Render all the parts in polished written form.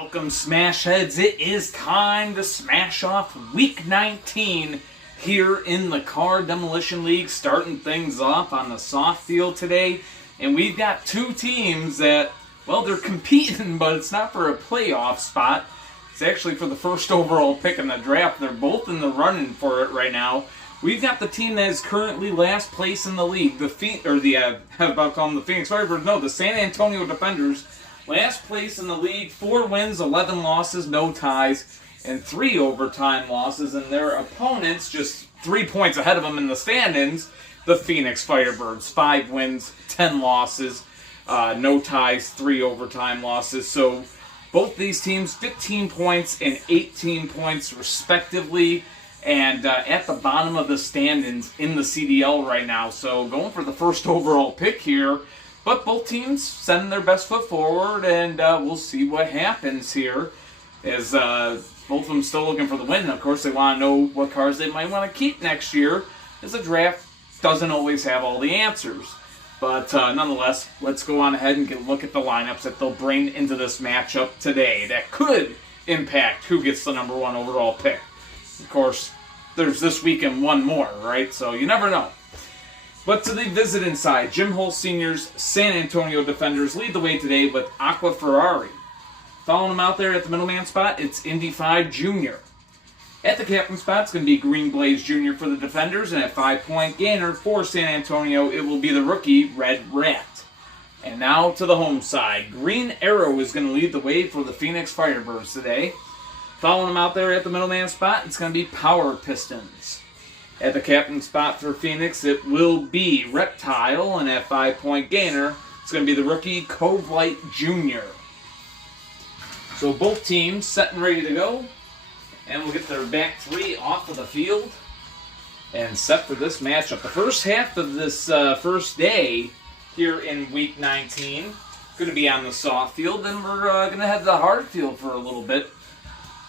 Welcome, Smash Heads. It is time to smash off Week 19 here in the Car Demolition League, starting things off on the soft field today. And we've got two teams that, well, they're competing, but it's not for a playoff spot. It's actually for the first overall pick in the draft. They're both in the running for it right now. We've got the team that is currently last place in the league, the Phoenix Firebirds. No, the San Antonio Defenders. Last place in the league, 4 wins, 11 losses, no ties, and 3 overtime losses. And their opponents, just 3 points ahead of them in the standings, the Phoenix Firebirds. 5 wins, 10 losses, no ties, 3 overtime losses. So both these teams, 15 points and 18 points respectively. And at the bottom of the standings in the CDL right now. So going for the first overall pick here. But both teams sending their best foot forward, and we'll see what happens here. As both of them still looking for the win. And of course, they want to know what cars they might want to keep next year, as the draft doesn't always have all the answers. But nonetheless, let's go on ahead and get a look at the lineups that they'll bring into this matchup today that could impact who gets the number 1 overall pick. Of course, there's this week and one more, right? So you never know. But to the visiting side, Jim Holt Sr.'s San Antonio Defenders lead the way today with Aqua Ferrari. Following them out there at the middleman spot, it's Indy 5 Jr. At the captain spot, it's going to be Green Blaze Jr. for the Defenders, and at 5-point gainer for San Antonio, it will be the rookie Red Rat. And now to the home side, Green Arrow is going to lead the way for the Phoenix Firebirds today. Following them out there at the middleman spot, it's going to be Power Pistons. At the captain spot for Phoenix, it will be Reptile, and at 5-point gainer, it's going to be the rookie Cove Light Jr. So both teams set and ready to go, and we'll get their back 3 off of the field and set for this matchup. The first half of this first day here in Week 19 going to be on the soft field, and we're going to have the hard field for a little bit,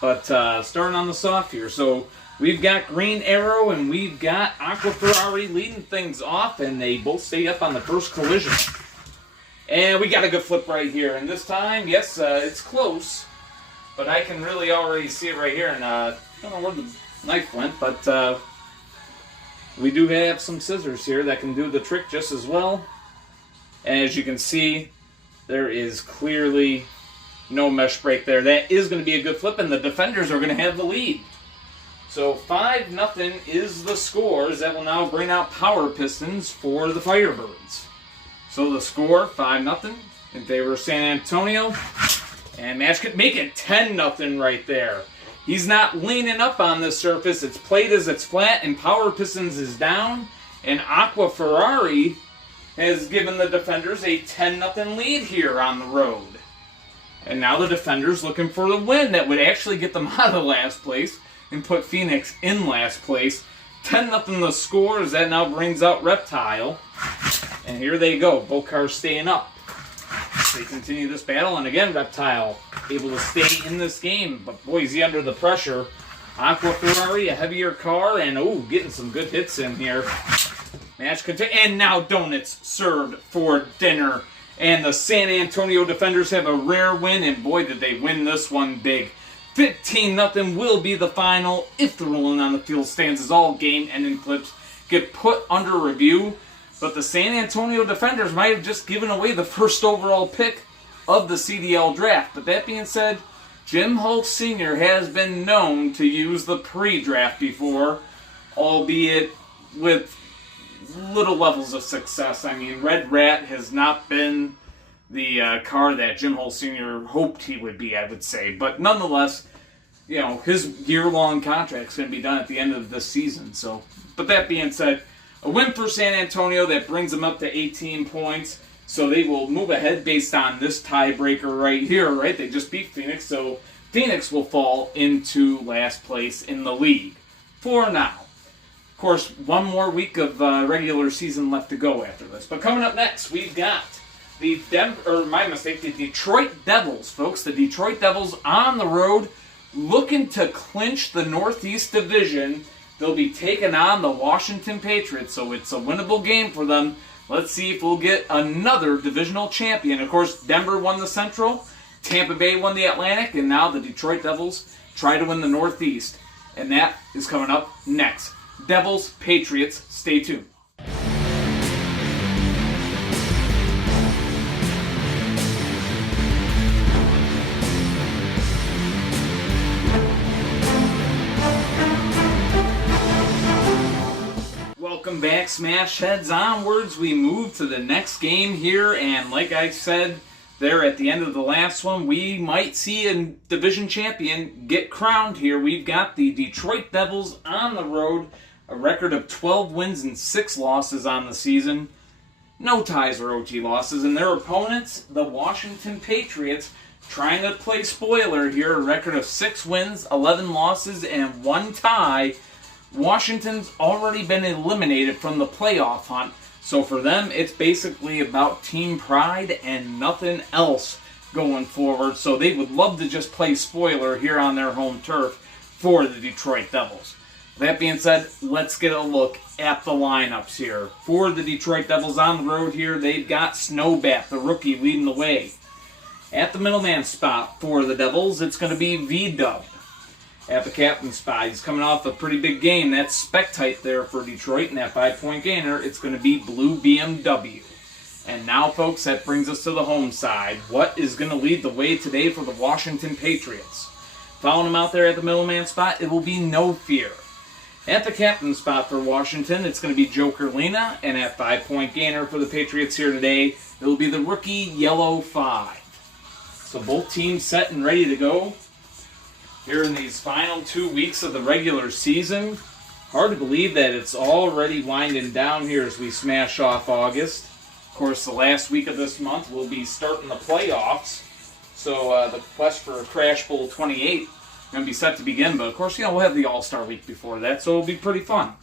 but starting on the soft here. So we've got Green Arrow and we've got Aqua Ferrari leading things off, and they both stay up on the first collision. And we got a good flip right here. And this time, yes, it's close, but I can really already see it right here. And I don't know where the knife went, but we do have some scissors here that can do the trick just as well. And as you can see, there is clearly no mesh break there. That is going to be a good flip, and the Defenders are going to have the lead. So 5-0 is the scores. That will now bring out Power Pistons for the Firebirds. So the score, 5-0 in favor of San Antonio. And Match could make it 10-0 right there. He's not leaning up on this surface. It's played as it's flat, and Power Pistons is down. And Aqua Ferrari has given the Defenders a 10-0 lead here on the road. And now the Defenders looking for the win that would actually get them out of last place and put Phoenix in last place. 10-0 the score, as that now brings out Reptile. And here they go, both cars staying up. They continue this battle, and again, Reptile able to stay in this game. But boy, is he under the pressure. Aqua Ferrari, a heavier car, and getting some good hits in here. Match continues, and now donuts served for dinner. And the San Antonio Defenders have a rare win, and boy, did they win this one big. 15-0 will be the final if the ruling on the field stands, as all game-ending clips get put under review. But the San Antonio Defenders might have just given away the first overall pick of the CDL draft. But that being said, Jim Holt Sr. has been known to use the pre-draft before, albeit with little levels of success. I mean, Red Rat has not been the car that Jim Holt Sr. hoped he would be, I would say. But nonetheless, his year-long contract is going to be done at the end of this season. So, but that being said, a win for San Antonio that brings them up to 18 points. So they will move ahead based on this tiebreaker right here, right? They just beat Phoenix, so Phoenix will fall into last place in the league for now. Of course, one more week of regular season left to go after this. But coming up next, we've got the Detroit Devils, folks. The Detroit Devils on the road looking to clinch the Northeast Division. They'll be taking on the Washington Patriots, so it's a winnable game for them. Let's see if we'll get another divisional champion. Of course, Denver won the Central, Tampa Bay won the Atlantic, and now the Detroit Devils try to win the Northeast. And that is coming up next. Devils, Patriots, stay tuned. Welcome back, Smash Heads. Onwards, we move to the next game here, and like I said there at the end of the last one, we might see a division champion get crowned here. We've got the Detroit Devils on the road, a record of 12 wins and 6 losses on the season. No ties or OT losses, and their opponents, the Washington Patriots, trying to play spoiler here, a record of 6 wins, 11 losses, and 1 tie. Washington's already been eliminated from the playoff hunt, so for them it's basically about team pride and nothing else going forward, so they would love to just play spoiler here on their home turf for the Detroit Devils. That being said, let's get a look at the lineups here. For the Detroit Devils on the road here, they've got Shinobis, the rookie, leading the way. At the middleman spot for the Devils, it's going to be V-Dub. At the captain spot, he's coming off a pretty big game. That's spec type there for Detroit, and that 5-point gainer, it's going to be Blue BMW. And now, folks, that brings us to the home side. What is going to lead the way today for the Washington Patriots? Following him out there at the middleman spot, it will be No Fear. At the captain spot for Washington, it's going to be Joker Lena, and at 5-point gainer for the Patriots here today, it will be the rookie Yellow 5. So both teams set and ready to go here in these final 2 weeks of the regular season. Hard to believe that it's already winding down here as we smash off August. Of course, the last week of this month we'll be starting the playoffs. So the quest for Crash Bowl 28 is going to be set to begin. But of course, we'll have the All-Star Week before that, so it'll be pretty fun.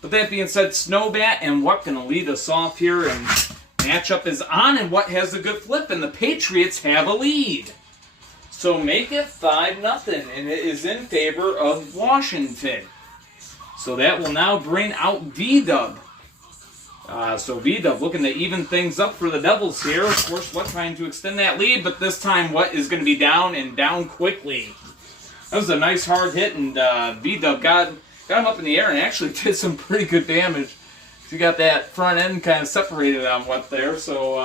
But that being said, Snowbat and what going to lead us off here, and matchup is on, and what has a good flip, and the Patriots have a lead. So make it 5-0, and it is in favor of Washington. So that will now bring out V-Dub. So V-Dub looking to even things up for the Devils here. Of course, what trying to extend that lead, but this time what is going to be down and down quickly. That was a nice hard hit, and V-Dub got him up in the air and actually did some pretty good damage. So you got that front end kind of separated on what there. So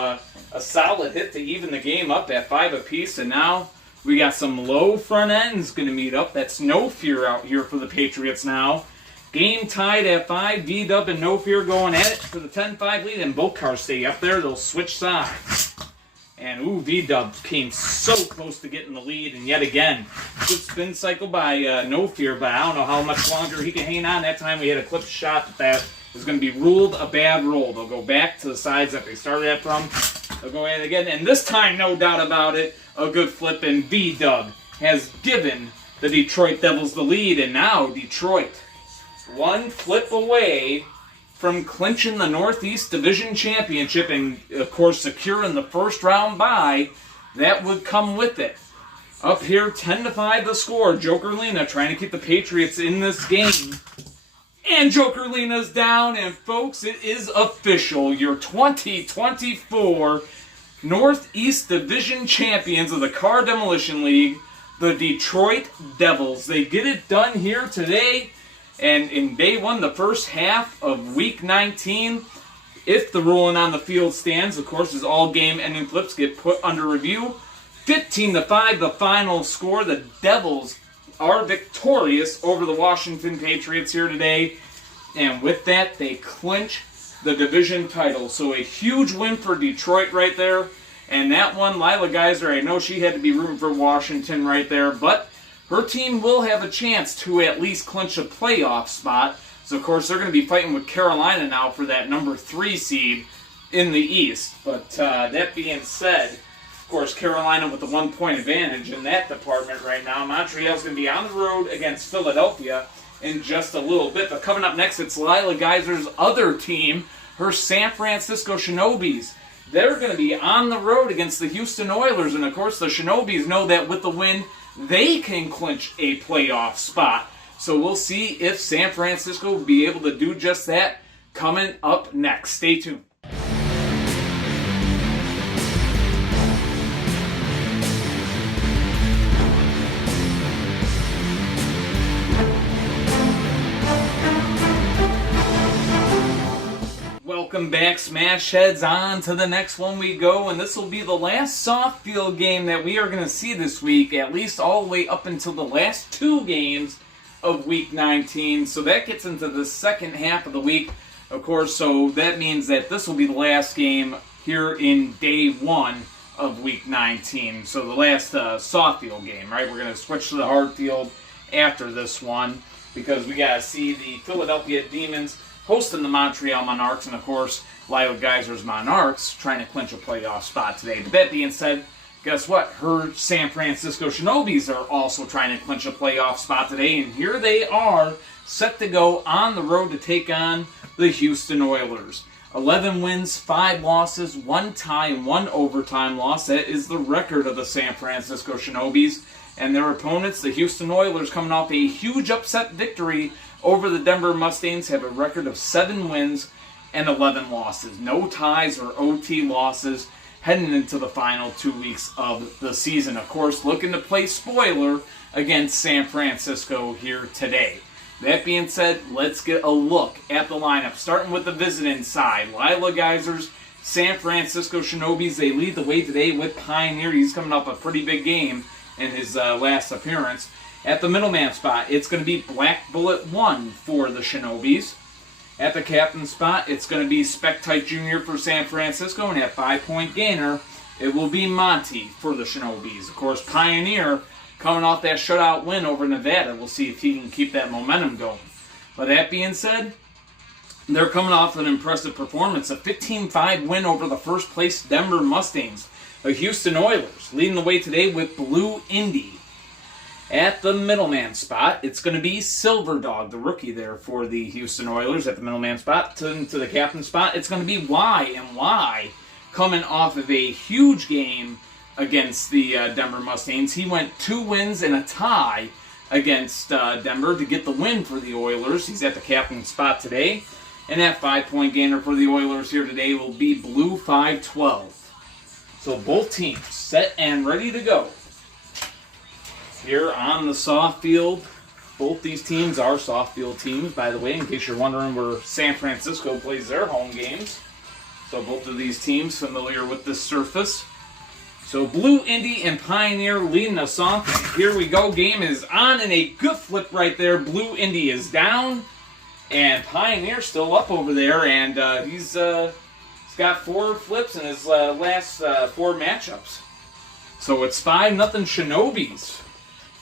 a solid hit to even the game up at 5 apiece, and now we got some low front ends going to meet up. That's No Fear out here for the Patriots now. Game tied at 5. V-Dub and No Fear going at it for the 10-5 lead, and both cars stay up there. They'll switch sides. And ooh, V-Dub came so close to getting the lead, and yet again, good spin cycle by No Fear, but I don't know how much longer he can hang on. That time we had a clip shot that is going to be ruled a bad roll. They'll go back to the sides that they started at from. They'll go at it again, and this time, no doubt about it, a good flip, and V-Dub has given the Detroit Devils the lead, and now Detroit, one flip away from clinching the Northeast Division Championship and, of course, securing the first round bye. That would come with it. Up here, 10-5 the score. Joker Lena trying to keep the Patriots in this game. And Joker Lena's down, and folks, it is official. Your 2024 Northeast Division champions of the Car Demolition League, the Detroit Devils. They get it done here today, and in day one, the first half of week 19, if the ruling on the field stands, of course, as all game-ending flips get put under review, 15-5 the final score. The Devils are victorious over the Washington Patriots here today, and with that, they clinch the division title. So a huge win for Detroit right there. And that one, Lila Geyser, I know she had to be rooting for Washington right there, but her team will have a chance to at least clinch a playoff spot. So, of course, they're going to be fighting with Carolina now for that number 3 seed in the East. But that being said, of course, Carolina with the 1-point advantage in that department right now. Montreal's going to be on the road against Philadelphia in just a little bit. But coming up next, it's Lila Geyser's other team, her San Francisco Shinobis. They're going to be on the road against the Houston Oilers. And, of course, the Shinobis know that with the win, they can clinch a playoff spot. So we'll see if San Francisco will be able to do just that coming up next. Stay tuned. Welcome back, Smash Heads. On to the next one we go, and this will be the last soft field game that we are going to see this week, at least all the way up until the last 2 games of Week 19. So that gets into the second half of the week, of course, so that means that this will be the last game here in day 1 of Week 19. So the last soft field game, right? We're going to switch to the hard field after this one because we got to see the Philadelphia Demons hosting the Montreal Monarques, and of course, Lila Geyser's Monarques trying to clinch a playoff spot today. But that being said, guess what? Her San Francisco Shinobis are also trying to clinch a playoff spot today, and here they are set to go on the road to take on the Houston Oilers. 11 wins, 5 losses, 1 tie, and 1 overtime loss. That is the record of the San Francisco Shinobis. And their opponents, the Houston Oilers, coming off a huge upset victory over the Denver Mustangs, have a record of 7 wins and 11 losses. No ties or OT losses heading into the final 2 weeks of the season. Of course, looking to play spoiler against San Francisco here today. That being said, let's get a look at the lineup. Starting with the visiting side, Lila Geyser's San Francisco Shinobis. They lead the way today with Pioneer. He's coming off a pretty big game in his last appearance. At the middleman spot, it's going to be Black Bullet 1 for the Shinobis. At the captain spot, it's going to be Spectite Jr. for San Francisco. And at 5-point gainer, it will be Monty for the Shinobis. Of course, Pioneer coming off that shutout win over Nevada. We'll see if he can keep that momentum going. But that being said, they're coming off an impressive performance. A 15-5 win over the first-place Denver Mustangs. The Houston Oilers leading the way today with Blue Indy. At the middleman spot, it's going to be Silver Dog, the rookie there for the Houston Oilers at the middleman spot. To the captain spot, it's going to be Y. And Y, coming off of a huge game against the Denver Mustangs. He went 2 wins and a tie against Denver to get the win for the Oilers. He's at the captain spot today. And that 5-point gainer for the Oilers here today will be Blue 512. So both teams set and ready to go. Here on the soft field, both these teams are soft field teams, by the way, in case you're wondering where San Francisco plays their home games. So both of these teams familiar with this surface. So Blue Indy and Pioneer leading us off. And here we go. Game is on, and a good flip right there. Blue Indy is down, and Pioneer still up over there, and he's got 4 flips in his last 4 matchups. So it's 5-0 Shinobis.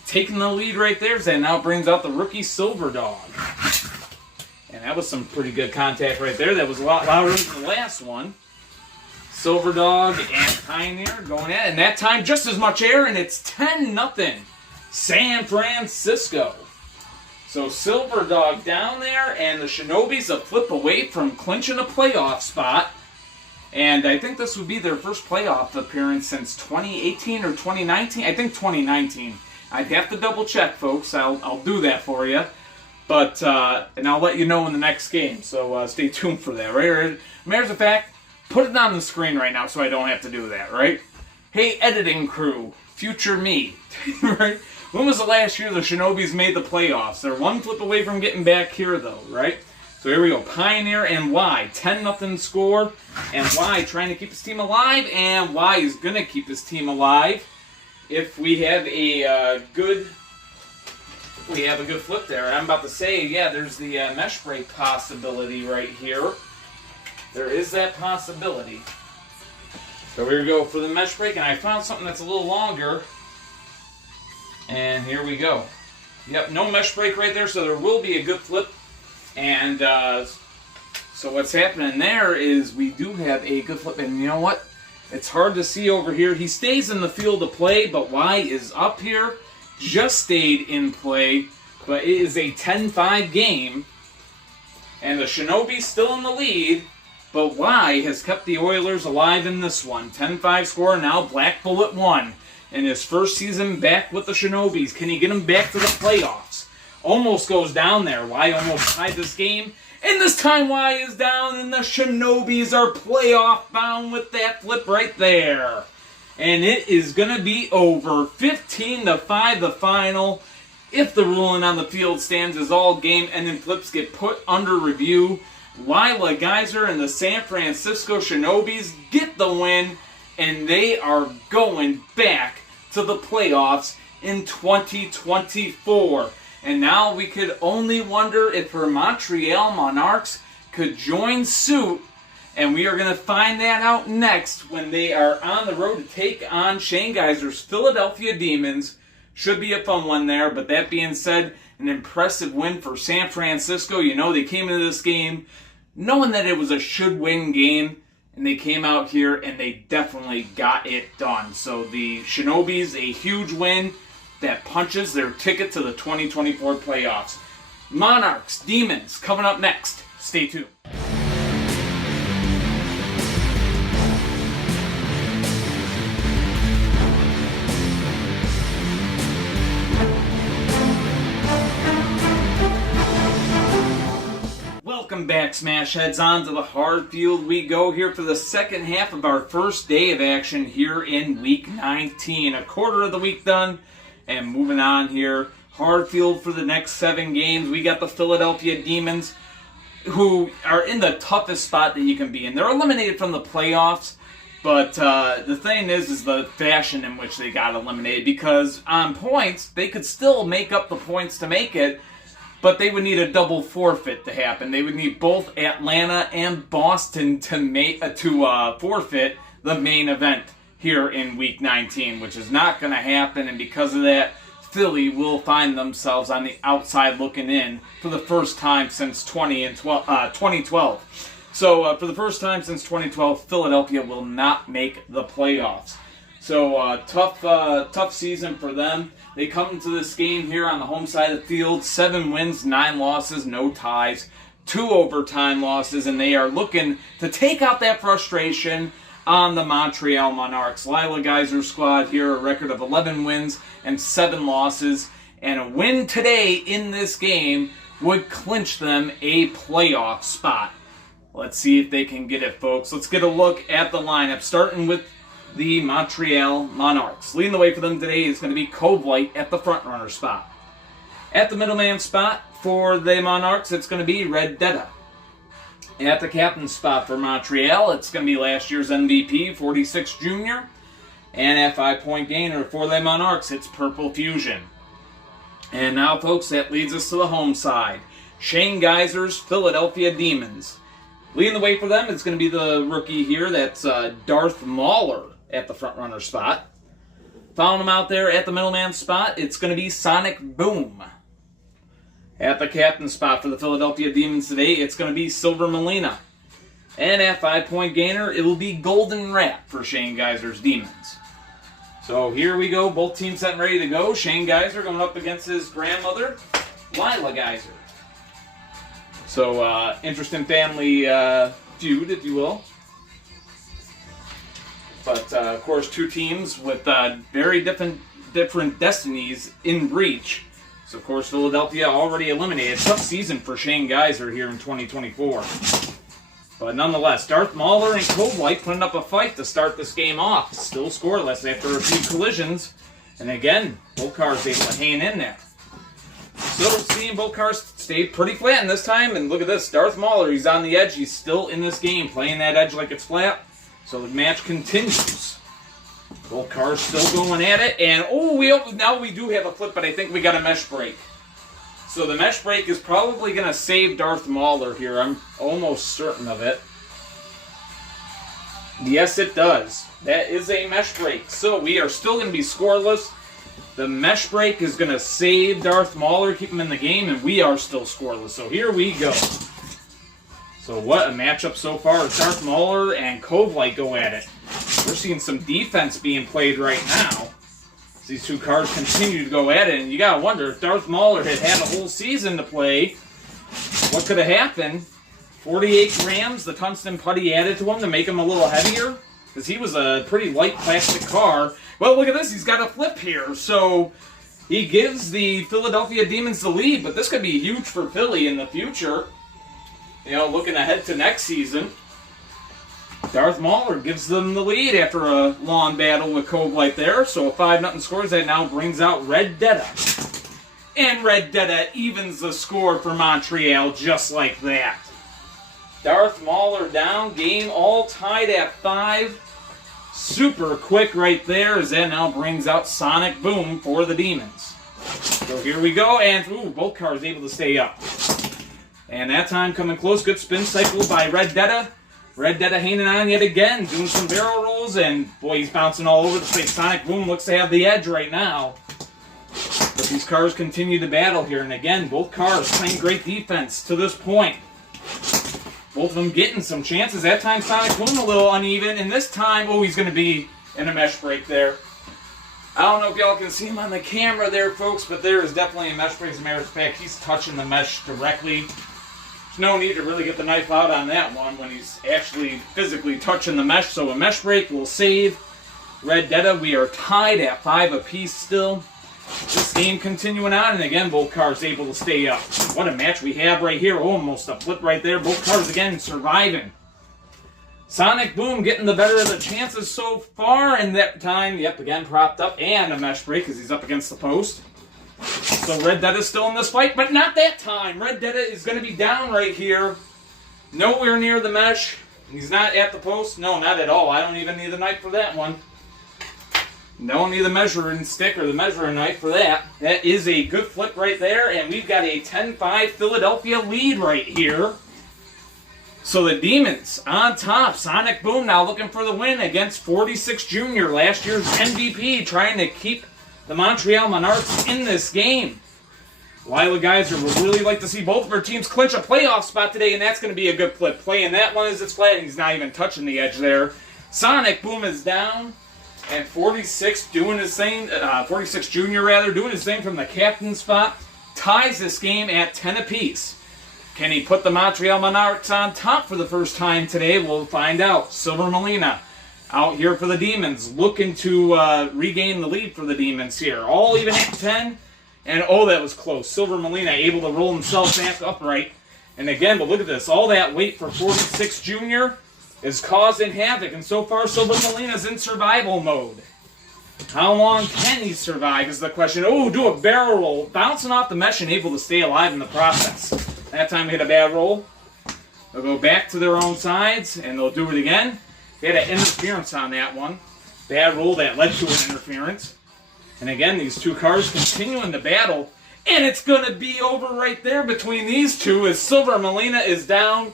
Taking the lead right there, that now brings out the rookie Silver Dog. And that was some pretty good contact right there. That was a lot louder than the last one. Silver Dog and Pioneer going at it. And that time just as much air, and it's 10-0 San Francisco. So Silver Dog down there, and the Shinobis a flip away from clinching a playoff spot. And I think this would be their first playoff appearance since 2018 or 2019. I think 2019. I'd have to double check, folks. I'll do that for you. But, and I'll let you know in the next game. So stay tuned for that, right? Matter of fact, put it on the screen right now so I don't have to do that, right? Hey, editing crew, future me, right? When was the last year the Shinobis made the playoffs? They're 1 flip away from getting back here, though, right? So here we go. Pioneer and Y, 10-0 score. And Y trying to keep his team alive. And Y is going to keep his team alive. If we have a good flip there. I'm about to say, yeah, there's the mesh break possibility right here. There is that possibility. So here we go for the mesh break, and I found something that's a little longer. And here we go. Yep, no mesh break right there, so there will be a good flip. And so what's happening there is we do have a good flip, and you know what? It's hard to see over here. He stays in the field of play, but Y is up here. Just stayed in play, but it is a 10-5 game. And the Shinobis still in the lead, but Y has kept the Oilers alive in this one. 10-5 score, now Black Bullet 1 in his first season back with the Shinobis. Can he get him back to the playoffs? Almost goes down there. Y almost tied this game. And this time Y is down, and the Shinobis are playoff bound with that flip right there. And it is going to be over. 15-5 the final. If the ruling on the field stands as all game-ending flips get put under review, Lila Geyser and the San Francisco Shinobis get the win, and they are going back to the playoffs in 2024. And now we could only wonder if her Montreal Monarques could join suit, and we are going to find that out next when they are on the road to take on Shane Geyser's Philadelphia Demons. Should be a fun one there, but that being said, an impressive win for San Francisco. You know, they came into this game knowing that it was a should-win game, and they came out here and they definitely got it done. So the Shinobis, a huge win that punches their ticket to the 2024 playoffs. Monarchs, Demons, coming up next. Stay tuned. Welcome back, Smash Heads. On to the hard field we go here for the second half of our first day of action here in Week 19. A quarter of the week done, and moving on here. Hard field for the next 7 games. We got the Philadelphia Demons, who are in the toughest spot that you can be in. They're eliminated from the playoffs, but the thing is the fashion in which they got eliminated, because on points, they could still make up the points to make it, but they would need a double forfeit to happen. They would need both Atlanta and Boston to forfeit the main event here in Week 19, which is not going to happen, and because of that, Philly will find themselves on the outside looking in for the first time since 2012. So for the first time since 2012, Philadelphia will not make the playoffs. So tough season for them. They come into this game here on the home side of the field, 7 wins, 9 losses, no ties, 2 overtime losses, and they are looking to take out that frustration on the Montreal Monarques. Lila Geyser's squad here, a record of 11 wins and 7 losses, and a win today in this game would clinch them a playoff spot. Let's see if they can get it, folks. Let's get a look at the lineup, starting with the Montreal Monarques. Leading the way for them today is going to be Kovlight at the front runner spot. At the middleman spot for the Monarques, it's going to be Red Detta. At the captain spot for Montreal, it's going to be last year's MVP, 46 Jr. And at 5-point gainer for the Monarques, it's Purple Fusion. And now, folks, that leads us to the home side. Shane Geyser's Philadelphia Demons. Leading the way for them, it's going to be the rookie here, that's Darth Mauler at the front runner spot. Following him out there at the middleman spot, it's going to be Sonic Boom. At the captain spot for the Philadelphia Demons today, it's going to be Silver Molina. And at 5-point gainer, it will be Golden Rat for Shane Geyser's Demons. So here we go, both teams set and ready to go. Shane Geyser going up against his grandmother, Lila Geyser. So interesting family feud, if you will. But of course, 2 teams with very different destinies in reach. So, of course, Philadelphia already eliminated. Tough season for Shane Geyser here in 2024. But nonetheless, Darth Mauler and Kovlight putting up a fight to start this game off. Still scoreless after a few collisions. And again, both cars able to hang in there. So, seeing both cars stay pretty flat in this time. And look at this, Darth Mauler, he's on the edge. He's still in this game, playing that edge like it's flat. So the match continues. Both cars still going at it, and now we do have a flip, but I think we got a mesh break. So the mesh break is probably going to save Darth Mauler here. I'm almost certain of it. Yes, it does. That is a mesh break. So we are still going to be scoreless. The mesh break is going to save Darth Mauler, keep him in the game, and we are still scoreless. So here we go. So what a matchup so far. Darth Mauler and Kovlight go at it. We're seeing some defense being played right now. These 2 cars continue to go at it, and you gotta wonder, if Darth Mauler had a whole season to play, what could have happened? 48 grams, the tungsten putty added to him to make him a little heavier? Because he was a pretty light plastic car. Well, look at this, he's got a flip here. So he gives the Philadelphia Demons the lead, but this could be huge for Philly in the future. You know, looking ahead to next season. Darth Mauler gives them the lead after a long battle with Kovlight there. So a 5-0 score that now brings out Red Detta. And Red Detta evens the score for Montreal just like that. Darth Mauler down. Game all tied at 5. Super quick right there as that now brings out Sonic Boom for the Demons. So here we go, and both cars able to stay up. And that time coming close. Good spin cycle by Red Detta. Red Detta hanging on yet again, doing some barrel rolls, and boy, he's bouncing all over the place. Sonic Boom looks to have the edge right now. But these cars continue to battle here, and again, both cars playing great defense to this point. Both of them getting some chances. That time Sonic Boom a little uneven, and this time, he's going to be in a mesh break there. I don't know if y'all can see him on the camera there, folks, but there is definitely a mesh break. As a matter of fact, he's touching the mesh directly. There's no need to really get the knife out on that one when he's actually physically touching the mesh. So a mesh break will save Red Detta. We are tied at 5 apiece still. This game continuing on, and again, both cars able to stay up. What a match we have right here. Almost a flip right there. Both cars again surviving. Sonic Boom getting the better of the chances so far, and that time, yep, again propped up, and a mesh break as he's up against the post. So Red Detta's still in this fight, but not that time. Red Detta is going to be down right here. Nowhere near the mesh. He's not at the post. No, not at all. I don't even need the knife for that one. Don't need the measuring stick or the measuring knife for that. That is a good flip right there, and we've got a 10-5 Philadelphia lead right here. So the Demons on top. Sonic Boom now looking for the win against 46 Junior, last year's MVP, trying to keep the Montreal Monarques in this game. Lila Geyser would really like to see both of our teams clinch a playoff spot today, and that's going to be a good flip. Playing that one as it's flat, and he's not even touching the edge there. Sonic Boom is down, and 46 doing his thing, 46 Junior rather, doing his thing from the captain spot, ties this game at 10 apiece. Can he put the Montreal Monarques on top for the first time today? We'll find out. Silver Molina out here for the Demons, looking to regain the lead for the Demons here. All even at 10, and that was close. Silver Molina able to roll himself back upright. And again, but look at this. All that weight for 46 Junior is causing havoc, and so far Silver Molina's in survival mode. How long can he survive is the question. Do a barrel roll, bouncing off the mesh and able to stay alive in the process. That time hit a bad roll. They'll go back to their own sides, and they'll do it again. They had an interference on that one. Bad roll that led to an interference. And again, these two cars continuing the battle. And it's going to be over right there between these two as Silver Molina is down.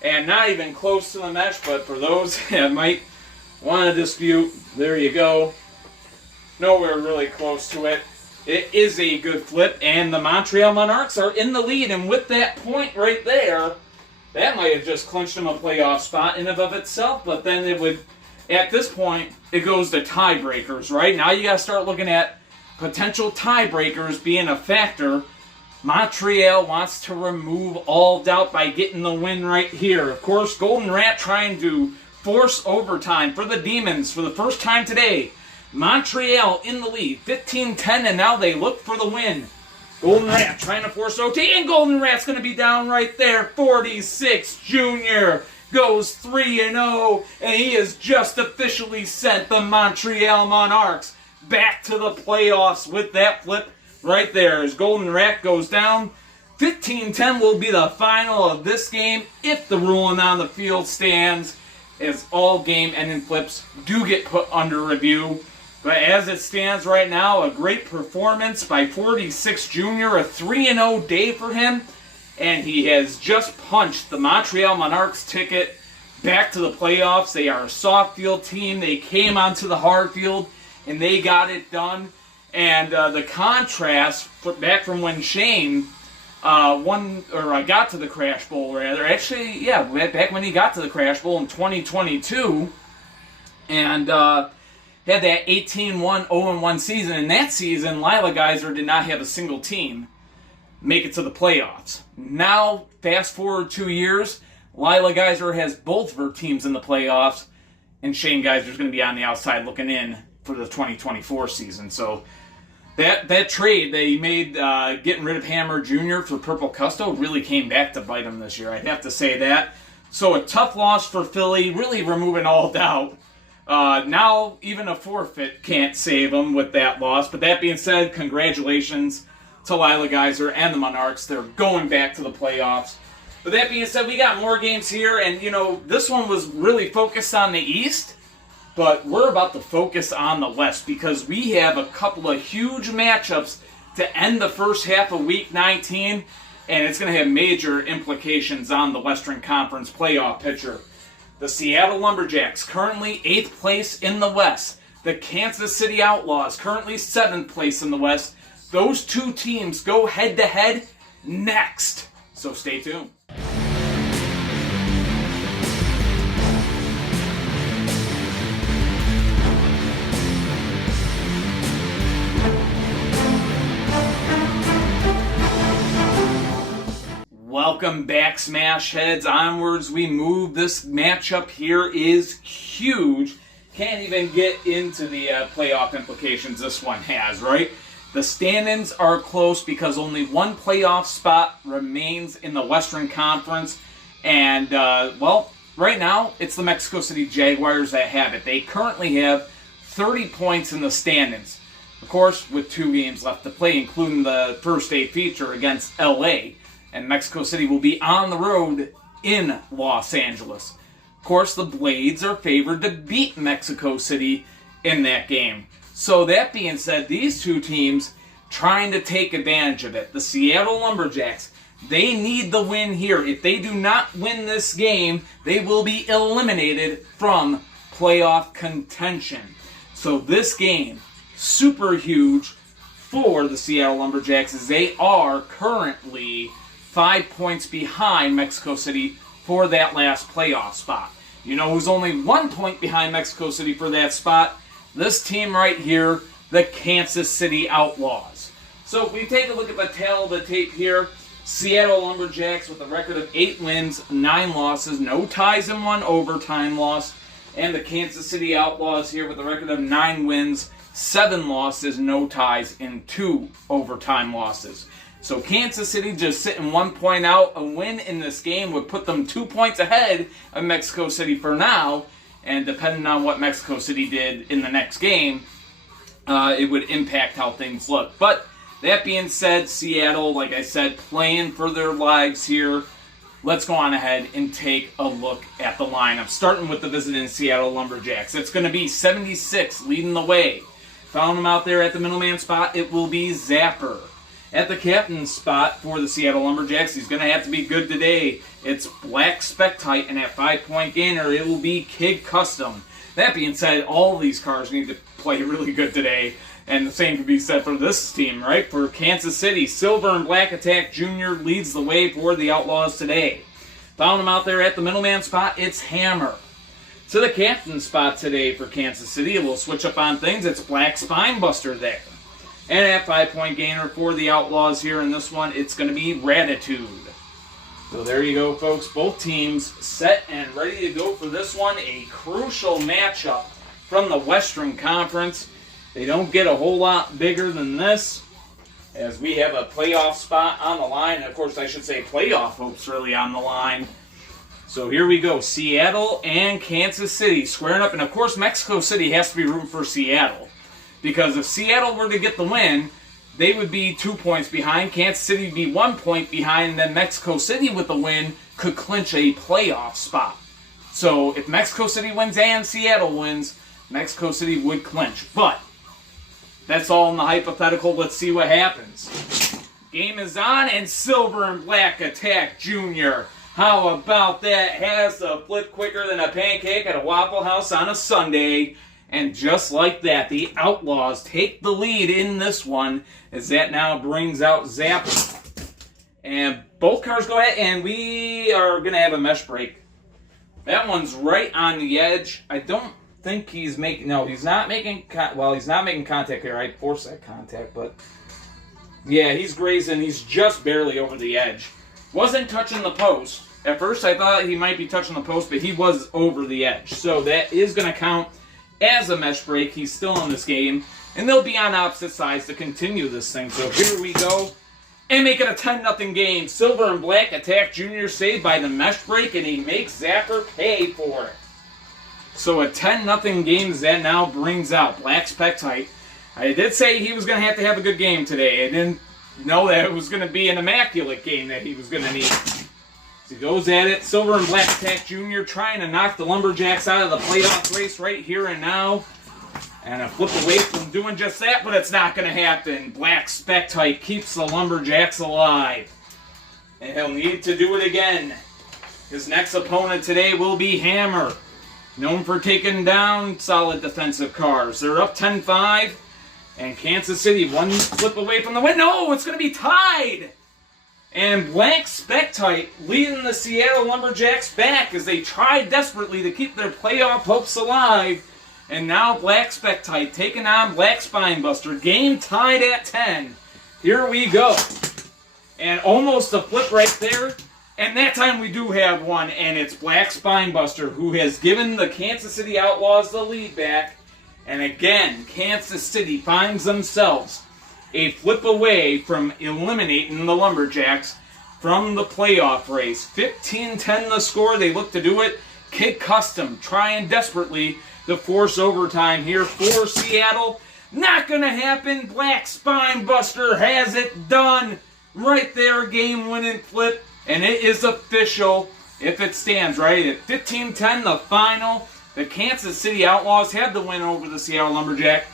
And not even close to the mesh, but for those that might want to dispute, there you go. Nowhere really close to it. It is a good flip, and the Montreal Monarques are in the lead. And with that point right there, that might have just clinched them a playoff spot in and of itself, but then it would, at this point, it goes to tiebreakers, right? Now you got to start looking at potential tiebreakers being a factor. Montreal wants to remove all doubt by getting the win right here. Of course, Golden Rat trying to force overtime for the Demons for the first time today. Montreal in the lead, 15-10, and now they look for the win. Golden Rat trying to force OT, and Golden Rat's going to be down right there. 46 Junior goes 3-0, and he has just officially sent the Montreal Monarques back to the playoffs with that flip right there. As Golden Rat goes down, 15-10 will be the final of this game if the ruling on the field stands, as all game-ending flips do get put under review. But as it stands right now, a great performance by 46 Junior, a 3-0 day for him, and he has just punched the Montreal Monarques ticket back to the playoffs. They are a soft field team. They came onto the hard field, and they got it done. And the contrast, back from when Shane got to the Crash Bowl, rather. Actually, yeah, back when he got to the Crash Bowl in 2022, and had that 18-1, 0-1 season. In that season, Lila Geyser did not have a single team make it to the playoffs. Now, fast forward 2 years, Lila Geyser has both of her teams in the playoffs, and Shane Geyser's going to be on the outside looking in for the 2024 season. So that trade they made, getting rid of Hammer Jr. for Purple Custo, really came back to bite him this year. I'd have to say that. So a tough loss for Philly, really removing all doubt. Now, even a forfeit can't save them with that loss. But that being said, congratulations to Lila Geyser and the Monarques. They're going back to the playoffs. With that being said, we got more games here, and this one was really focused on the East, but we're about to focus on the West because we have a couple of huge matchups to end the first half of Week 19, and it's going to have major implications on the Western Conference playoff picture. The Seattle Lumberjacks, currently 8th place in the West. The Kansas City Outlaws, currently 7th place in the West. Those two teams go head-to-head next. So stay tuned. Welcome back, Smash Heads. Onwards we move. This matchup here is huge. Can't even get into the playoff implications this one has, right? The standings are close because only one playoff spot remains in the Western Conference. And, right now, it's the Mexico City Jaguars that have it. They currently have 30 points in the standings. Of course, with 2 games left to play, including the first day feature against LA. And Mexico City will be on the road in Los Angeles. Of course, the Blades are favored to beat Mexico City in that game. So that being said, these two teams trying to take advantage of it. The Seattle Lumberjacks, they need the win here. If they do not win this game, they will be eliminated from playoff contention. So this game, super huge for the Seattle Lumberjacks as they are currently 5 points behind Mexico City for that last playoff spot. You know who's only 1 point behind Mexico City for that spot? This team right here, the Kansas City Outlaws. So if we take a look at the tail of the tape here, Seattle Lumberjacks with a record of 8 wins, 9 losses, no ties and 1 overtime loss. And the Kansas City Outlaws here with a record of 9 wins, 7 losses, no ties, and 2 overtime losses. So Kansas City just sitting 1 point out. A win in this game would put them 2 points ahead of Mexico City for now. And depending on what Mexico City did in the next game, it would impact how things look. But that being said, Seattle, like I said, playing for their lives here. Let's go on ahead and take a look at the lineup. Starting with the visiting Seattle Lumberjacks. It's going to be 76 leading the way. Found him out there at the middleman spot. It will be Zapper. At the captain spot for the Seattle Lumberjacks, he's going to have to be good today. It's Black Spectite, and at 5-point gainer, it will be Kid Custom. That being said, all these cars need to play really good today, and the same can be said for this team, right? For Kansas City, Silver and Black Attack Jr. leads the way for the Outlaws today. Found him out there at the middleman spot, it's Hammer. To the captain spot today for Kansas City, we'll switch up on things, it's Black Spinebuster there. And at 5-point gainer for the Outlaws here in this one, it's going to be Ratitude. So there you go, folks. Both teams set and ready to go for this one. A crucial matchup from the Western Conference. They don't get a whole lot bigger than this, as we have a playoff spot on the line. And of course, I should say playoff hopes really on the line. So here we go. Seattle and Kansas City squaring up. And of course, Mexico City has to be rooting for Seattle. Because if Seattle were to get the win, they would be 2 points behind. Kansas City would be 1 point behind. And then Mexico City with the win could clinch a playoff spot. So if Mexico City wins and Seattle wins, Mexico City would clinch. But that's all in the hypothetical. Let's see what happens. Game is on, and Silver and Black Attack Jr. How about that? Has a flip quicker than a pancake at a Waffle House on a Sunday. And just like that, the Outlaws take the lead in this one, as that now brings out Zapper. And both cars go ahead, and we are going to have a mesh break. That one's right on the edge. I don't think he's making... No, he's not making... he's not making contact here. I forced that contact, but... Yeah, he's grazing. He's just barely over the edge. Wasn't touching the post. At first, I thought he might be touching the post, but he was over the edge. So that is going to count as a mesh break. He's still in this game, and they'll be on opposite sides to continue this thing. So here we go, and make it a 10-0 game. Silver and Black Attack Jr. saved by the mesh break, and he makes Zapper pay for it. So a 10-0 game as that now brings out Black Spectite. I did say he was going to have a good game today. I didn't know that it was going to be an immaculate game that he was going to need. As he goes at it, Silver and Black Tack Jr. trying to knock the Lumberjacks out of the playoff race right here and now. And a flip away from doing just that, but it's not going to happen. Black Spectite keeps the Lumberjacks alive. And he'll need to do it again. His next opponent today will be Hammer, known for taking down solid defensive cars. They're up 10-5, and Kansas City one flip away from the win. No, it's going to be tied. And Black Spectite leading the Seattle Lumberjacks back as they try desperately to keep their playoff hopes alive. And now Black Spectite taking on Black Spinebuster. Game tied at 10. Here we go. And almost a flip right there. And that time we do have one. And it's Black Spinebuster who has given the Kansas City Outlaws the lead back. And again, Kansas City finds themselves a flip away from eliminating the Lumberjacks from the playoff race. 15-10 the score. They look to do it. Kid Custom trying desperately to force overtime here for Seattle. Not going to happen. Black Spinebuster has it done. Right there, game-winning flip. And it is official if it stands, right? At 15-10, the final. The Kansas City Outlaws have the win over the Seattle Lumberjacks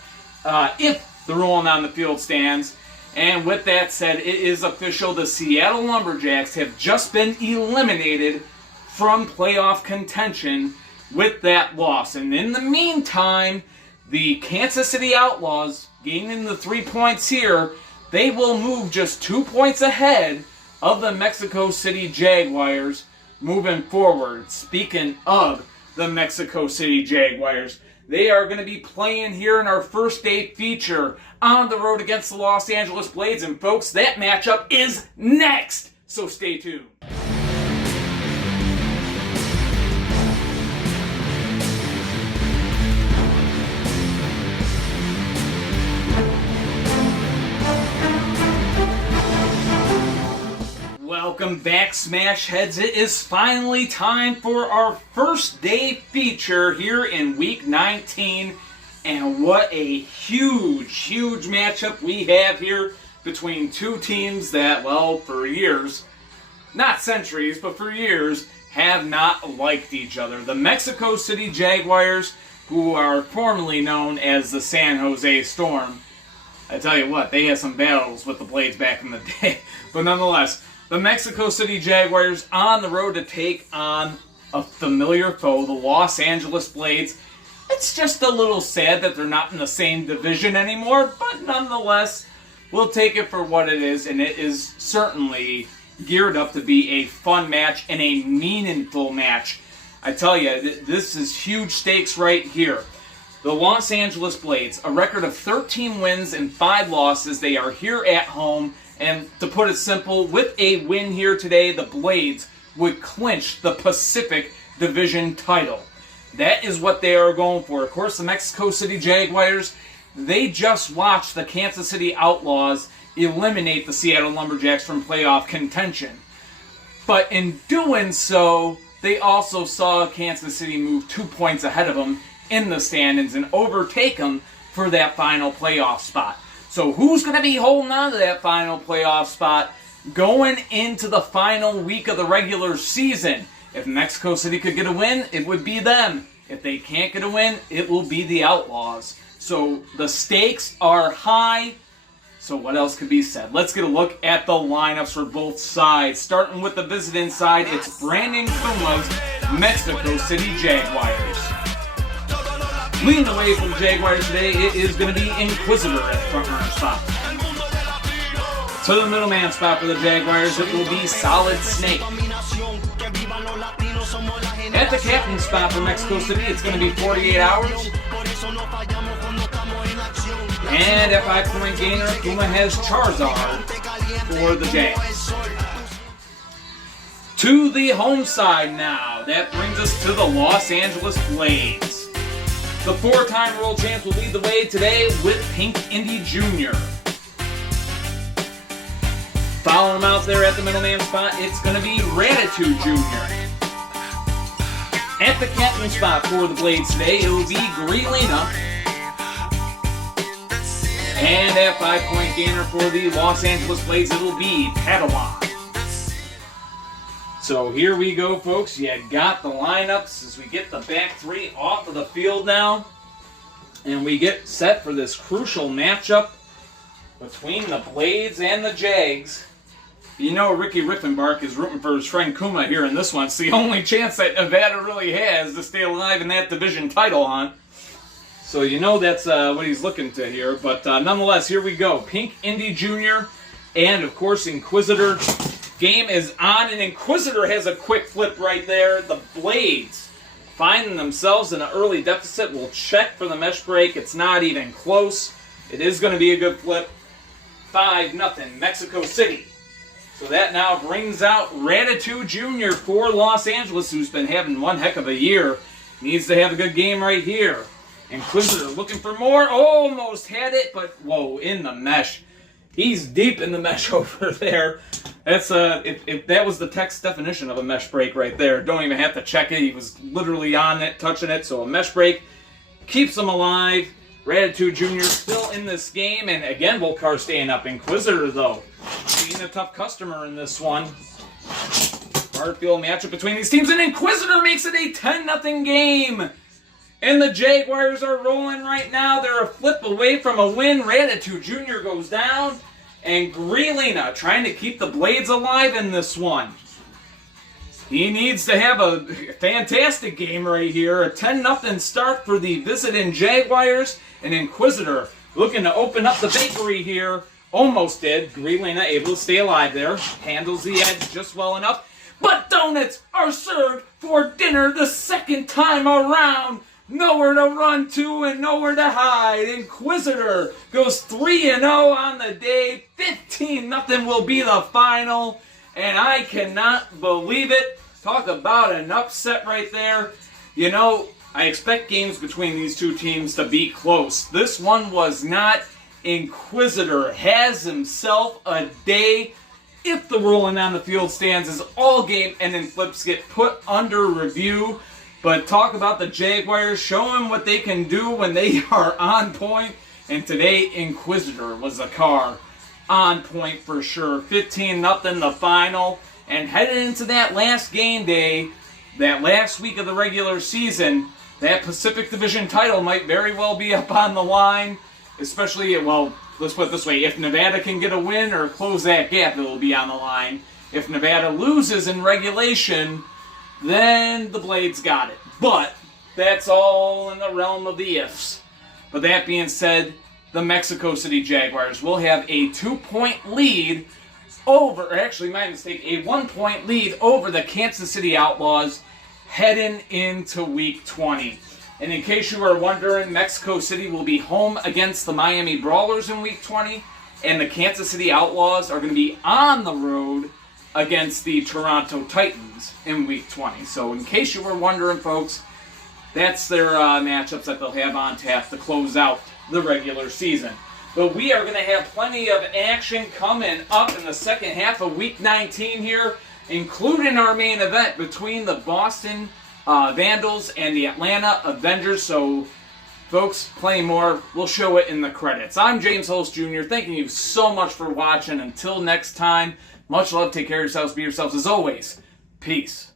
if the rolling on the field stands. And with that said, it is official. The Seattle Lumberjacks have just been eliminated from playoff contention with that loss. And in the meantime, the Kansas City Outlaws gaining the 3 points here, they will move just 2 points ahead of the Mexico City Jaguars moving forward. Speaking of the Mexico City Jaguars, they are going to be playing here in our first day feature on the road against the Los Angeles Blades. And folks, that matchup is next, so stay tuned. Welcome back, Smash Heads. It is finally time for our first day feature here in Week 19. And what a huge matchup we have here between two teams that, well, for years, not centuries, but for years, have not liked each other. The Mexico City Jaguars, who are formerly known as the San Jose Storm. I tell you what, they had some battles with the Blades back in the day. But nonetheless, the Mexico City Jaguars on the road to take on a familiar foe, the Los Angeles Blades. It's just a little sad that they're not in the same division anymore, but nonetheless, we'll take it for what it is, and it is certainly geared up to be a fun match and a meaningful match. I tell you, this is huge stakes right here. The Los Angeles Blades, a record of 13 wins and 5 losses. They are here at home. And to put it simple, with a win here today, the Blades would clinch the Pacific Division title. That is what they are going for. Of course, the Mexico City Jaguars, they just watched the Kansas City Outlaws eliminate the Seattle Lumberjacks from playoff contention. But in doing so, they also saw Kansas City move 2 points ahead of them in the standings and overtake them for that final playoff spot. So who's going to be holding on to that final playoff spot going into the final week of the regular season? If Mexico City could get a win, it would be them. If they can't get a win, it will be the Outlaws. So the stakes are high. So what else could be said? Let's get a look at the lineups for both sides. Starting with the visiting side, it's Brandon Kuma's Mexico City Jaguars. Leading the way for the Jaguars today, it is going to be Inquisitor at front runner spot. To the middleman spot for the Jaguars, it will be Solid Snake. At the captain spot for Mexico City, it's going to be 48 Hours. And at 5-point gainer, Kuma has Charizard for the Jags. To the home side now, that brings us to the Los Angeles Blades. The 4-time world champs will lead the way today with Pink Indy Jr. Following him out there at the middleman spot, it's going to be Ratitude Jr. At the captain spot for the Blades today, it will be Greelina. And at 5-point gainer for the Los Angeles Blades, it will be Padawan. So here we go, folks. You got the lineups as we get the back three off of the field now. And we get set for this crucial matchup between the Blades and the Jags. You know Ricky Riefenbach is rooting for his friend Kuma here in this one. It's the only chance that Nevada really has to stay alive in that division title hunt. So you know that's what he's looking to here. But nonetheless, here we go. Pink Indy Jr. and, of course, Inquisitor. Game is on, and Inquisitor has a quick flip right there. The Blades finding themselves in an early deficit. We'll check for the mesh break. It's not even close. It is going to be a good flip. 5-0, Mexico City. So that now brings out Raditz Jr. for Los Angeles, who's been having one heck of a year. Needs to have a good game right here. Inquisitor looking for more. Almost had it, but whoa, in the mesh. He's deep in the mesh over there. That's if that was the text definition of a mesh break right there. Don't even have to check it. He was literally on it, touching it. So a mesh break keeps him alive. Raditz Jr. still in this game, and again, Volcar staying up. Inquisitor, though, being a tough customer in this one. Hard field matchup between these teams, and Inquisitor makes it a 10-0 game. And the Jaguars are rolling right now. They're a flip away from a win. Raditz Jr. goes down, and Greelina trying to keep the Blades alive in this one. He needs to have a fantastic game right here. A 10-0 start for the visiting Jaguars. And Inquisitor looking to open up the bakery here. Almost did. Greelina able to stay alive there. Handles the edge just well enough. But donuts are served for dinner the second time around. Nowhere to run to and nowhere to hide. Inquisitor goes 3-0 on the day. 15-0 will be the final. And I cannot believe it. Talk about an upset right there. You know, I expect games between these two teams to be close. This one was not. Inquisitor has himself a day. If the rolling on the field stands is all game and then flips get put under review. But talk about the Jaguars showing what they can do when they are on point. And today, Inquisitor was a car on point for sure. 15-0 the final. And headed into that last game day, that last week of the regular season, that Pacific Division title might very well be up on the line. Especially, well, let's put it this way. If Nevada can get a win or close that gap, it will be on the line. If Nevada loses in regulation, then the Blades got it. But that's all in the realm of the ifs. But that being said, the Mexico City Jaguars will have a 2-point lead over, or actually my mistake, a 1-point lead over the Kansas City Outlaws heading into Week 20. And in case you are wondering, Mexico City will be home against the Miami Brawlers in Week 20, and the Kansas City Outlaws are going to be on the road against the Toronto Titans in Week 20. So in case you were wondering, folks, that's their matchups that they'll have on tap to close out the regular season. But we are going to have plenty of action coming up in the second half of Week 19 here, including our main event between the Boston Vandals and the Atlanta Avengers. So, folks, plenty more. We'll show it in the credits. I'm James Holst Jr. Thanking you so much for watching. Until next time, much love. Take care of yourselves. Be yourselves as always. Peace.